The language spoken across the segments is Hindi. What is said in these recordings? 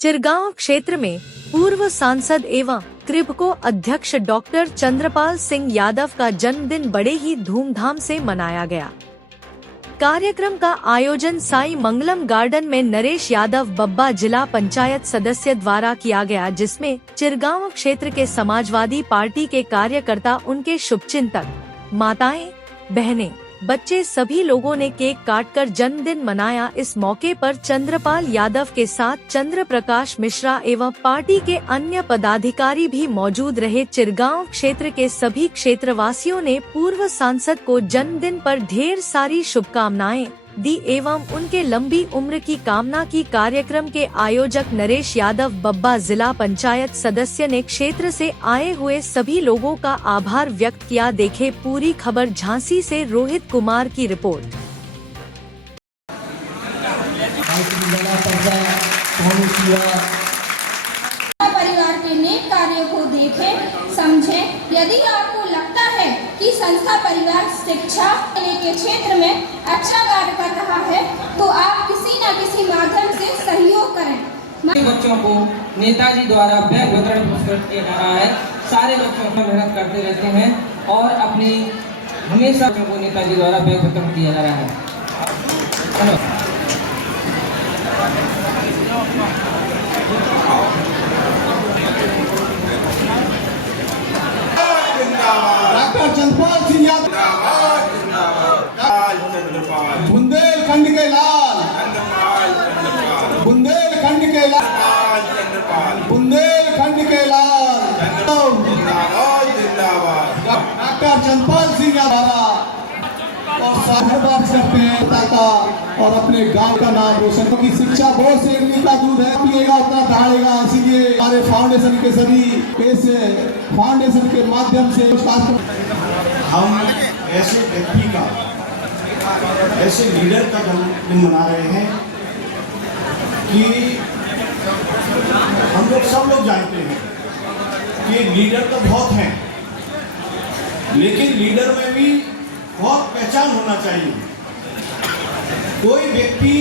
चिरगांव क्षेत्र में पूर्व सांसद एवं क्रिबको अध्यक्ष डॉक्टर चंद्रपाल सिंह यादव का जन्मदिन बड़े ही धूमधाम से मनाया गया। कार्यक्रम का आयोजन साई मंगलम गार्डन में नरेश यादव बब्बा जिला पंचायत सदस्य द्वारा किया गया, जिसमें चिरगांव क्षेत्र के समाजवादी पार्टी के कार्यकर्ता, उनके शुभचिंतक, माताएं, बहनें, बच्चे सभी लोगों ने केक काटकर जन्मदिन मनाया। इस मौके पर चंद्रपाल यादव के साथ चंद्र प्रकाश मिश्रा एवं पार्टी के अन्य पदाधिकारी भी मौजूद रहे। चिरगांव क्षेत्र के सभी क्षेत्रवासियों ने पूर्व सांसद को जन्मदिन पर ढेर सारी शुभकामनाएं दी एवं उनके लंबी उम्र की कामना की। कार्यक्रम के आयोजक नरेश यादव बब्बा जिला पंचायत सदस्य ने क्षेत्र से आए हुए सभी लोगों का आभार व्यक्त किया। देखे पूरी खबर झांसी से रोहित कुमार की रिपोर्ट। परिवार के नेक कार्यों को देखें, समझें। यदि आपको लगता है कि संस्था परिवार शिक्षा के क्षेत्र में अच्छा कार्य कर रहा है, तो आप किसी न किसी माध्यम से सहयोग करें। बच्चों को नेताजी द्वारा बैग वितरण पुरस्कृत किया जा रहा है। सारे बच्चों को मेहनत करते रहते हैं और अपनी हमेशा बच्चों को नेताजी द्वारा बैग वितरण किया जा रहा है। डॉक्टर चंद्रपाल सिंह यादव बुंदेलखंड के लाल, बुंदेलखंड के लाल, बुंदेलखंड के लाल, डॉक्टर चंद्रपाल सिंह यादव और साधुवाद करते हैं का और अपने गांव का नाम रोशन, क्योंकि शिक्षा बहुत से इमली का दूध है, पिएगा उतना दहाड़ेगा। इसीलिए हमारे फाउंडेशन के सभी ऐसे फाउंडेशन के माध्यम से हम ऐसे व्यक्ति का, ऐसे लीडर का जन्मदिन मना रहे हैं कि हम लोग सब लोग जानते हैं कि लीडर तो बहुत हैं, लेकिन लीडर में भी बहुत पहचान होना चाहिए। कोई व्यक्ति,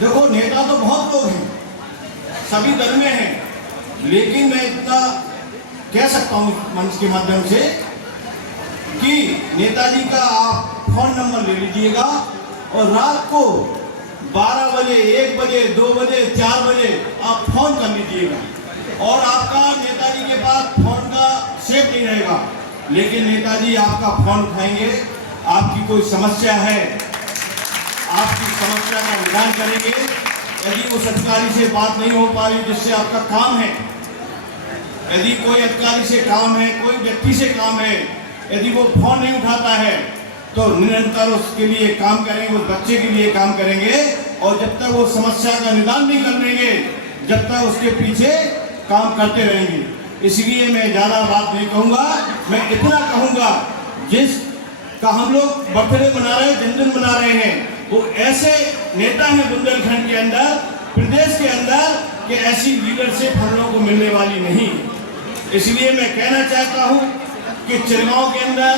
देखो नेता तो बहुत लोग हैं, सभी दल में हैं, लेकिन मैं इतना कह सकता हूँ मंच के माध्यम से कि नेताजी का आप फोन नंबर ले लीजिएगा और रात को 12 बजे, 1 बजे, 2 बजे, 4 बजे आप फोन कर लीजिएगा और आपका नेताजी के पास फोन का सेव नहीं रहेगा, लेकिन नेताजी आपका फोन उठाएंगे। आपकी कोई समस्या है, आपकी समस्या का निदान करेंगे। यदि उस अधिकारी से बात नहीं हो पा रही जिससे आपका काम है, यदि कोई अधिकारी से काम है, कोई व्यक्ति से काम है, यदि वो फोन नहीं उठाता है तो निरंतर उसके लिए काम करेंगे, उस बच्चे के लिए काम करेंगे और जब तक वो समस्या का निदान नहीं कर लेंगे, जब तक उसके पीछे काम करते रहेंगे। इसलिए मैं ज़्यादा बात नहीं कहूँगा, मैं इतना कहूँगा जिस का हम लोग बर्थडे मना रहे हैं, जन्मदिन मना रहे हैं, वो ऐसे नेता हैं बुंदेलखंड के अंदर, प्रदेश के अंदर, कि ऐसी लीडरशिप हम लोगों को मिलने वाली नहीं। इसलिए मैं कहना चाहता हूँ कि चिरगांव के अंदर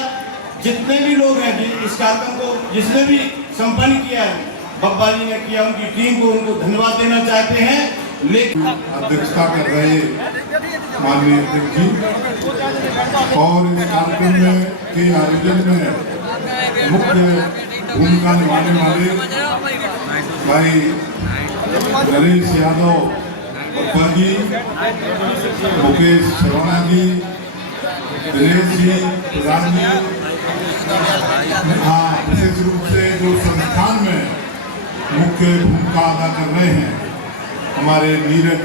जितने भी लोग हैं, इस कार्यक्रम को जिसने भी संपन्न किया है, बब्बा जी ने किया, उनकी टीम को उनको धन्यवाद देना चाहते हैं। लेकिन अध्यक्षता कर रहे माननीय अध्यक्ष जी और इस कार्यक्रम में के आयोजन में मुख्य भूमिका निभाने वाले भाई नरेश यादव बब्बा जी, मुकेश शर्मा जी, दिनेश जी, प्रधान जी, हाँ, विशेष रूप से जो संस्थान में मुख्य भूमिका अदा कर रहे हैं, हमारे नीरज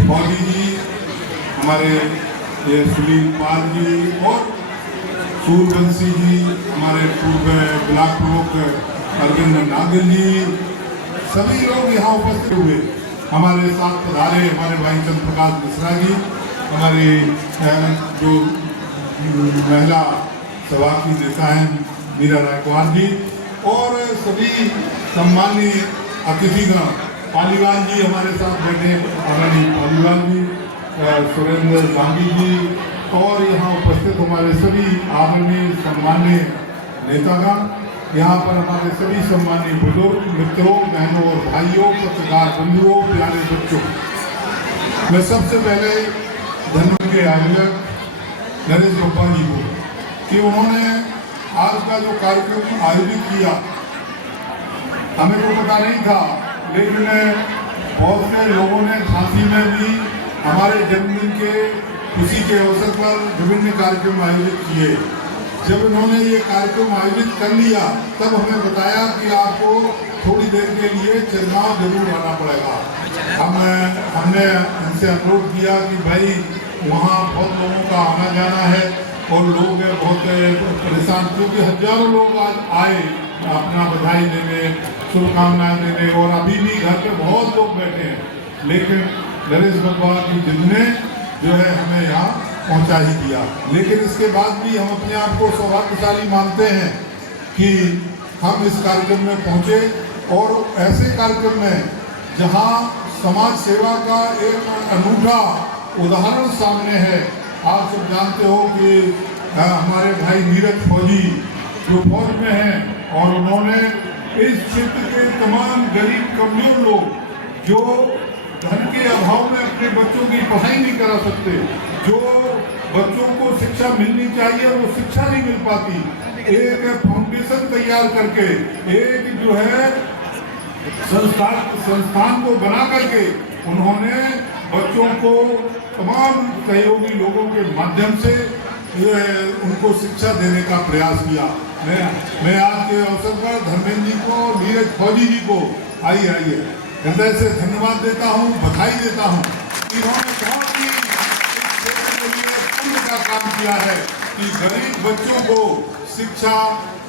फौजी जी, हमारे सुनील पाल जी और सूरवंशी जी, हमारे पूर्व ब्लॉक प्रमुख अरविंद नागल जी, सभी लोग यहाँ उपस्थित हुए। हमारे साथ पधारे हमारे भाई चंद्र प्रकाश मिश्रा जी, हमारे जो महिला सभा की नेता हैं मीरा रायकवार जी और सभी सम्मानीय अतिथिगण, पालीवाल जी हमारे साथ बैठे, आदरणीय पालीवाल जी, सुरेंद्र गांधी जी और यहाँ उपस्थित हमारे सभी आदरणीय सम्मानीय नेतागण, यहाँ पर हमारे सभी सम्मानीय बुजुर्ग मित्रों, बहनों और भाइयों, पत्रकार बंधुओं, प्यारे बच्चों, मैं सबसे पहले धन्यवाद के आयोजक नरेश बब्बा जी को कि उन्होंने आज का जो कार्यक्रम आयोजित किया, हमें तो पता नहीं था, लेकिन बहुत से लोगों ने झांसी में भी हमारे जन्मदिन के खुशी के अवसर पर विभिन्न कार्यक्रम आयोजित किए। जब उन्होंने ये कार्यक्रम आयोजित कर लिया तब हमें बताया कि आपको थोड़ी देर के लिए चिरगांव जरूर आना पड़ेगा। हमने इनसे अनुरोध किया कि भाई वहाँ बहुत लोगों का आना जाना है और लोग बहुत परेशान, क्योंकि हजारों लोग आज आए अपना बधाई देने, शुभकामनाएं देने, और अभी भी घर पे बहुत लोग बैठे हैं, लेकिन नरेश बब्बा की जिद ने जो है हमें यहाँ पहुँचा ही दिया। लेकिन इसके बाद भी हम अपने आप को सौभाग्यशाली मानते हैं कि हम इस कार्यक्रम में पहुँचे, और ऐसे कार्यक्रम में जहाँ समाज सेवा का एक अनूठा उदाहरण सामने है। आप सब जानते हो कि हमारे भाई नीरज फौजी जो फौज में हैं, और उन्होंने इस क्षेत्र के तमाम गरीब कमजोर लोग जो धन के अभाव में अपने बच्चों की पढ़ाई नहीं करा सकते, जो बच्चों को शिक्षा मिलनी चाहिए वो शिक्षा नहीं मिल पाती, एक फाउंडेशन तैयार करके एक जो है संस्थान को बना करके उन्होंने बच्चों को तमाम सहयोगी लोगों के माध्यम से उनको शिक्षा देने का प्रयास किया। मैं आज के अवसर पर धर्मेंद्र जी को, नीरज फौजी जी को आइए हृदय से धन्यवाद देता हूँ, बधाई देता हूँ कि उन्होंने बहुत ही इस क्षेत्र के लिए पुण्य का काम किया है कि गरीब बच्चों को शिक्षा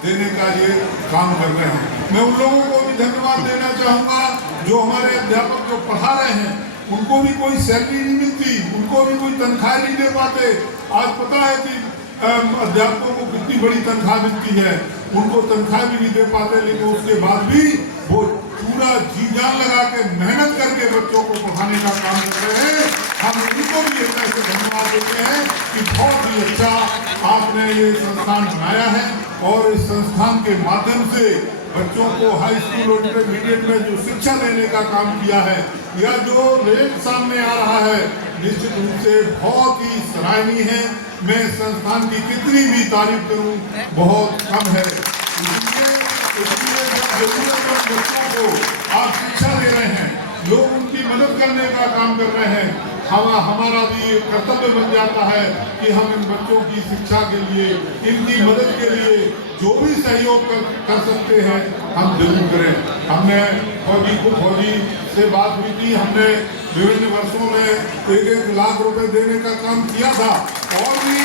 देने का ये काम कर रहे हैं। मैं उन लोगों को भी धन्यवाद देना चाहूँगा जो हमारे अध्यापक जो पढ़ा रहे हैं, उनको भी कोई सैलरी नहीं मिलती, उनको भी कोई तनख्वाह नहीं दे पाते। आज पता है कि अध्यापकों को कितनी बड़ी तनख्वाह मिलती है, उनको तनख्वाह भी नहीं दे पाते, लेकिन उसके बाद भी वो पूरा जी जान लगा के मेहनत करके बच्चों को पढ़ाने का काम कर रहे हैं। हम उनको भी ऐसे धन्यवाद देते हैं कि बहुत ही अच्छा आपने ये संस्थान बनाया है, और इस संस्थान के माध्यम से बच्चों को हाई स्कूल और इंटरमीडिएट में जो शिक्षा देने का काम किया है, या जो रेट सामने आ रहा है, निश्चित रूप से बहुत ही सराहनीय है। मैं संस्थान की कितनी भी तारीफ करूं बहुत कम है। इसलिए जरूरतमंद बच्चों को आप शिक्षा दे रहे हैं, लोग उनकी मदद करने का काम कर रहे हैं, हमारा भी कर्तव्य बन जाता है कि हम इन बच्चों की शिक्षा के लिए, इनकी मदद के लिए जो भी सहयोग कर सकते हैं हम जरूर करें। हमने फौजी से बात हुई थी, हमने विभिन्न वर्षों में 1-1 लाख रुपए देने का काम किया था, और भी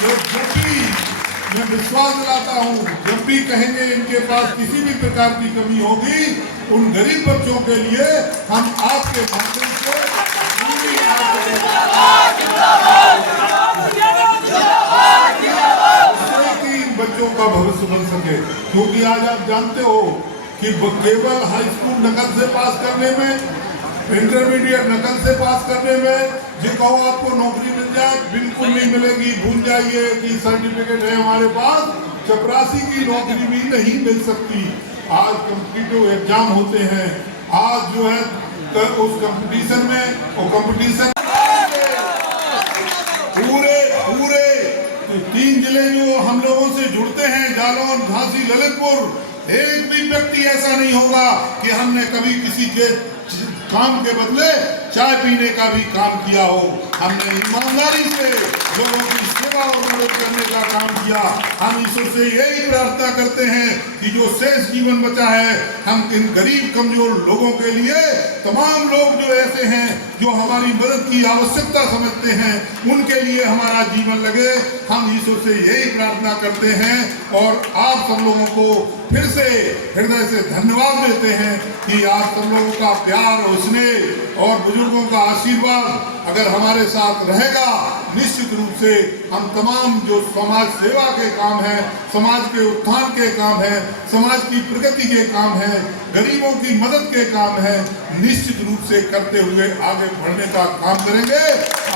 जब भी मैं विश्वास दिलाता हूँ, जब भी कहेंगे इनके पास किसी भी प्रकार की कमी होगी, उन गरीब बच्चों के लिए हम आपके माध्यम से बच्चों का भविष्य बन सके। क्योंकि आज आप जानते हो कि केवल हाई स्कूल नकल से पास करने में, इंटरमीडिएट नकल से पास करने में जो कहो आपको नौकरी मिल जाए, बिल्कुल नहीं मिलेगी। भूल जाइए कि सर्टिफिकेट है हमारे पास, चपरासी की नौकरी भी नहीं मिल सकती। आज कॉम्पिटिटिव एग्जाम होते हैं, आज जो है उस कंपटीशन में, और कंपटीशन पूरे 3 जिले जो हम लोगों से जुड़ते हैं, जालौन, झांसी, ललितपुर, एक भी व्यक्ति ऐसा नहीं होगा कि हमने कभी किसी के काम के बदले चाय पीने का भी काम किया हो। हमने ईमानदारी से लोगों की सेवा और मदद करने का काम किया। हम ईश्वर से यही प्रार्थना करते हैं कि जो शेष जीवन बचा है, हम इन गरीब कमजोर लोगों के लिए, तमाम लोग जो ऐसे हैं जो हमारी मदद की आवश्यकता समझते हैं, उनके लिए हमारा जीवन लगे। हम ईश्वर से यही प्रार्थना करते हैं, और आप सब लोगों को फिर से हृदय से धन्यवाद देते हैं कि आप सब लोगों का प्यार और स्नेह और बुजुर्गों का आशीर्वाद अगर हमारे साथ रहेगा, निश्चित रूप से हम तमाम जो समाज सेवा के काम है, समाज के उत्थान के काम है, समाज की प्रगति के काम है, गरीबों की मदद के काम है, निश्चित रूप से करते हुए आगे बढ़ने का काम करेंगे।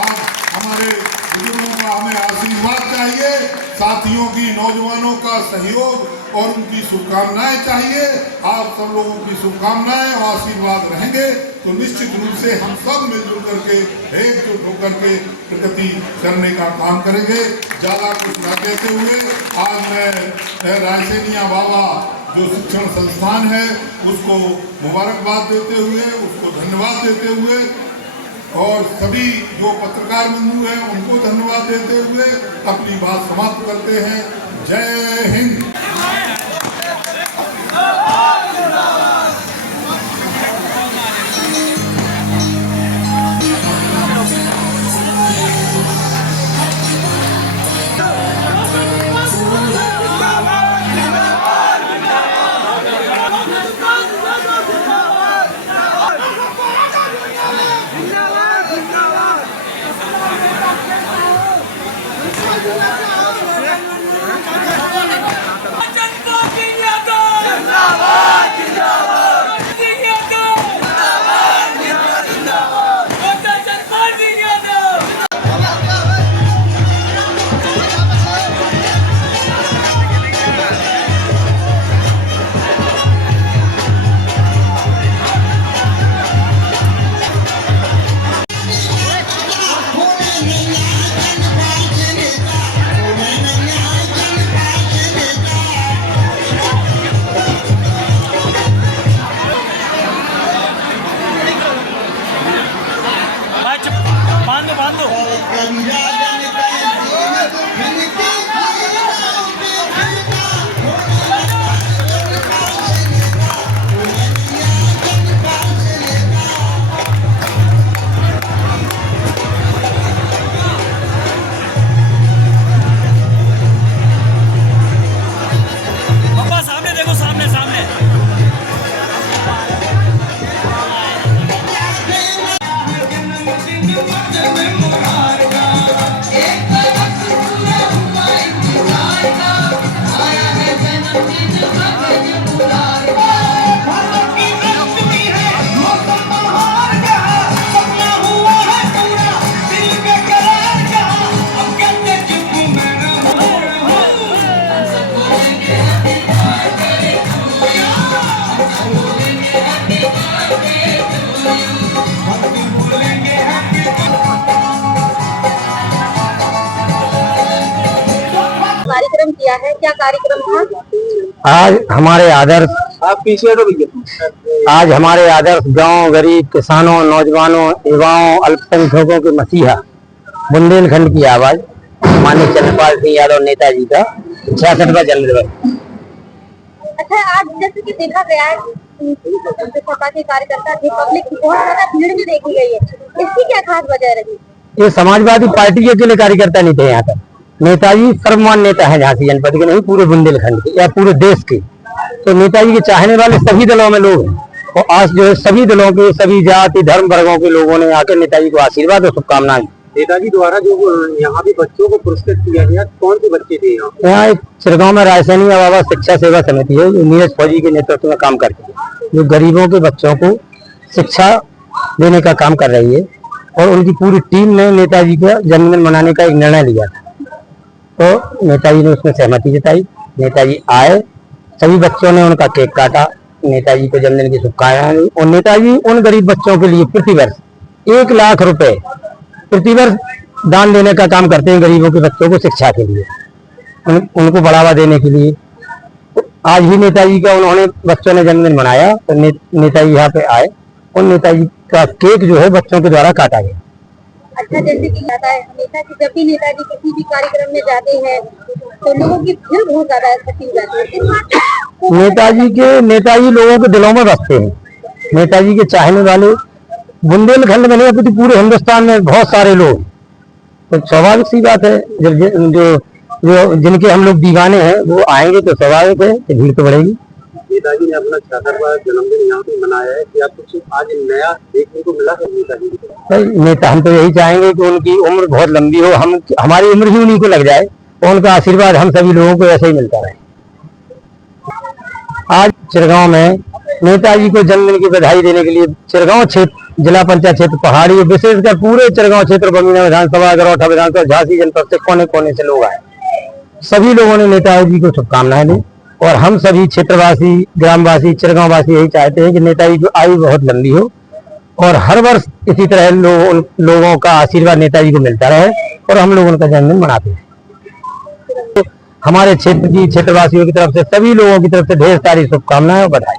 आज हमारे बुजुर्गों का हमें आशीर्वाद चाहिए, साथियों की, नौजवानों का सहयोग और उनकी शुभकामनाएं चाहिए। आप सब लोगों की शुभकामनाएं और आशीर्वाद रहेंगे। तो निश्चित रूप से हम सब मिलजुल करके एकजुट होकर के प्रगति करने का काम करेंगे। ज्यादा कुछ न कहते हुए आज मैं रायसेनिया बाबा जो शिक्षण संस्थान है उसको मुबारकबाद देते हुए, उसको धन्यवाद देते हुए और सभी जो पत्रकार बंधु हैं उनको धन्यवाद देते हुए अपनी बात समाप्त करते हैं। जय हिंद। कार्यक्रम किया है, क्या कार्यक्रम था? आज हमारे आदर्श गांव, गरीब किसानों, नौजवानों, युवाओं, अल्पसंख्यकों के मसीहा बुंदेलखंड की आवाज माननीय चंद्रपाल सिंह यादव नेताजी का 66वां जन्म दिवस। अच्छा, आज जैसे कि देखा गया है सपा के कार्यकर्ता थे, पब्लिक की बहुत ज्यादा भीड़ भी देखी गई है, इसकी क्या खास वजह रही? ये समाजवादी पार्टी के अकेले कार्यकर्ता नहीं थे यहाँ पर। नेताजी सर्वमान नेता है झांसी जनपद के, नहीं पूरे बुंदेलखंड के या पूरे देश के। तो नेताजी के चाहने वाले सभी दलों में लोग हैं और आज जो है सभी दलों के, सभी जाति धर्म वर्गों के लोगों ने आकर नेताजी को आशीर्वाद और शुभकामनाएं। नेताजी द्वारा जो यहाँ भी बच्चों को पुरस्कृत किया गया, कौन से बच्चे थे यहाँ? एक चिरगांव में रायसेनिया बाबा शिक्षा सेवा समिति है जो नीरज फौजी के नेतृत्व में काम करती है, जो गरीबों के बच्चों को शिक्षा देने का काम कर रही है। और उनकी पूरी टीम ने नेताजी का जन्मदिन मनाने का एक निर्णय लिया था, तो नेताजी ने उसमें सहमति जताई। नेताजी आए, सभी बच्चों ने उनका केक काटा, नेताजी को जन्मदिन की शुभकामनाएं दी। और नेताजी उन गरीब बच्चों के लिए प्रतिवर्ष 1 लाख रुपए प्रतिवर्ष दान देने का काम करते हैं, गरीबों के बच्चों को शिक्षा के लिए, उनको बढ़ावा देने के लिए। तो आज भी नेताजी का उन्होंने बच्चों ने जन्मदिन मनाया, तो नेताजी यहाँ पे आए और नेताजी का केक जो है बच्चों के द्वारा काटा गया। अच्छा, जैसे कि जाता है हमेशा कि जब भी नेताजी किसी भी कार्यक्रम में जाते हैं तो लोगों की भीड़ बहुत ज्यादा इकट्ठी हो जाती है। नेताजी लोगों के दिलों में बसते हैं। नेताजी के चाहने वाले बुंदेलखंड में नहीं, पूरे हिंदुस्तान में बहुत सारे लोग। तो स्वाभाविक सी बात है, जब जो जिनके हम लोग दीवाने हैं वो आएंगे तो स्वाभाविक है कि भीड़ तो बढ़ेगी। नेताजी ने अपना 66वां जन्मदिन यहाँ पे मनाया है, क्या कुछ आज नया देखने को मिला है नेताजी को? नेता हम तो यही चाहेंगे कि उनकी उम्र बहुत लंबी हो, हमारी उम्र ही उन्हीं को लग जाए और उनका आशीर्वाद हम सभी लोगों को ऐसे ही मिलता रहे। आज चिरगांव में नेताजी को जन्मदिन की बधाई देने के लिए चिरगांव क्षेत्र, जिला पंचायत क्षेत्र पहाड़ी, विशेषकर पूरे चिरगांव क्षेत्र, बमीना विधानसभा, गरौठा विधानसभा, झांसी जनपद से कोने कोने से लोग आए। सभी लोगों ने नेताजी को शुभकामनाएं दी और हम सभी क्षेत्रवासी, ग्रामवासी, चिरगांववासी यही चाहते हैं कि नेताजी की आयु बहुत लंबी हो और हर वर्ष इसी तरह लोगों का आशीर्वाद नेताजी को मिलता रहे और हम लोग उनका जन्मदिन मनाते हैं। हमारे क्षेत्रवासियों की तरफ से, सभी लोगों की तरफ से ढेर सारी शुभकामनाएं और बधाई।